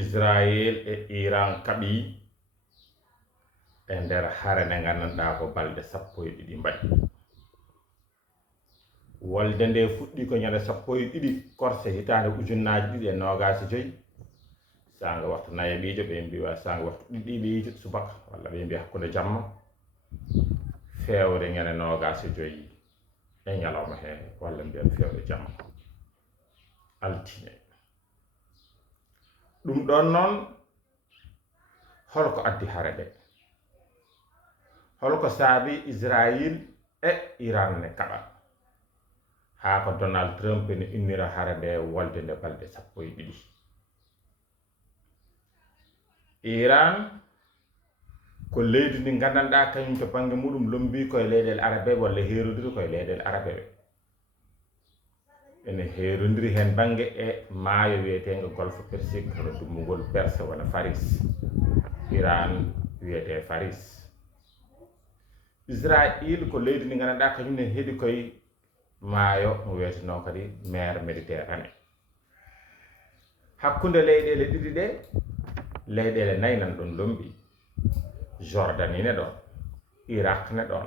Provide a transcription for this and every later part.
Israel e Iran kaɓi e nder hare nde gandanɗa ko balɗe 12 mbaɗi. Wolde nde fuɗɗi ko ñande 12 korse hitande ujunnaji ɗiɗi e nogas joyi sanga waxtu nayaɓijo ɓe mbiwa sanga waxtu ɗiɗiɓijo subaka walla ɓe mbiya hakkude jamma fewre ñande nogas joyi e ñalawma he walla mbiyan fewre jamma altine. ɗum ɗon noon holko addi hare nde, holko saabi Israel e Iran ne kaɓa haa ko Donald Trump ne innira hare nde wolde nde balɗe 12. Iran ko leydi ndi gandanɗa kañum to banggue muɗum lombi koye leyɗele arabe walla heerodiri koye leyɗele arabe ɓe ene heerodiri hen banggue e maayo wiyetego golfe Persique hono dummugol Perse wona Faris. Iran wiyete Faris. Israel ko leydi ndi gandanɗa kañum ne heeɗi koye maayo mo wiyeteno kadi mer Méditerranée. Hakkude leyɗele ɗiɗi ɗe leyɗele nayi nan ɗon lombi. Jordanie ne ɗon, Iraq ne ɗon,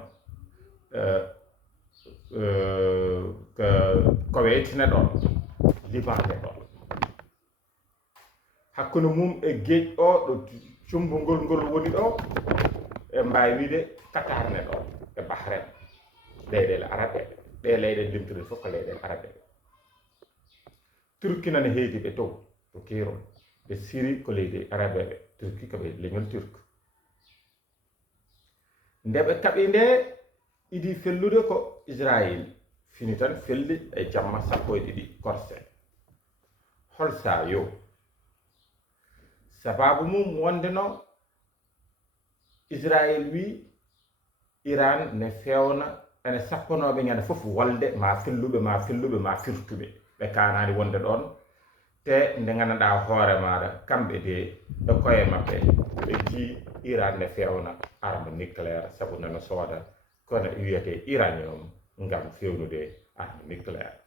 Koweït ne ɗon, Liban ne ɗon. Hakkude mum e geej o ɗo cumbugol ngol woni ɗo e mbawi wiide Qatar ne ɗon e Bahrain leyɗele arabe ɗe leyɗele limtude fof ko leyɗele arabe. Turki nane heedi ɓe dow to Kiron ɓe Syrie ko leydi arabe ɓe Turki ko ɓe leñol turk. Nde ɓe kaɓi nde idi fellude ko Israel fini tan felli e jamma 12 korse. Hol saa yo sababu mum wondeno Israel wi Iran ne fewna ene sappanoɓe ñande fof wolde ma felluɓe ma felluɓe ma firtuɓe ɓe kanani wonde ɗon te nde gandanɗa hoore maɗa kamɓe de e koye mabɓe ɓe ji Iran ne fewna arme nucléaire saabu nano sooda kono wiyete uranium ngam fewnude arme nucléaire.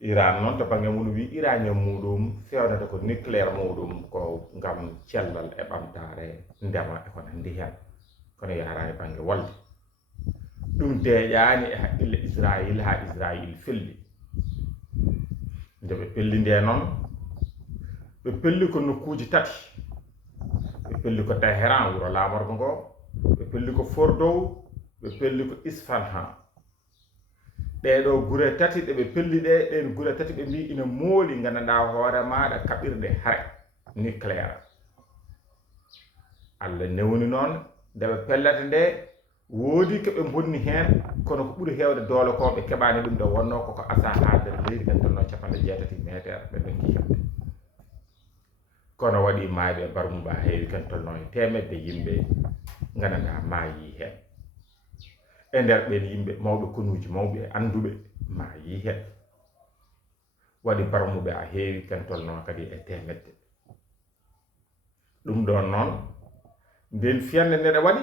Iran noon to banggue mum wi uranium muɗum fewnata ko nucléaire muɗum ko ngam cellal e ɓamtare ndema e ko nandi hen kono yarani banggue wolde. ɗum deeƴani e haqqille Israel ha Israel felli. Nde ɓe pelli nde noon ɓe pelli ko nokkuji tati. Ɓe pelli ko Téhéran wuro lamorgo ngo, ɓe pelli ko Fordow, ɓe pelli ko Isfahan. ɗeɗo gure tati ɗe ɓe pelli ɗe ɗen gure tati ɓe mbi ina mooli gandanɗa hoore maɗa kaɓirɗe hare nucléaire. Allah newni noon nde ɓe pellata nde woodi ko ɓe bonni hen kono ko ɓuri hewde doole ko ɓe keɓani ɗum nde wonno koko asa ha nder leydi kan tonno 80 métre ɓe ɗonki hebde kono waɗi mayɓe barmuba heewi kan tolno e temedde yimɓe gandanɗa maayi hen e nder ɓen yimɓe mawɓe konuji mawɓe e anduɓe maayi hen waɗi barmuɓe a heewi kan tolno kadi e temedde. Ɗum ɗon noon nden fiyande nde waɗi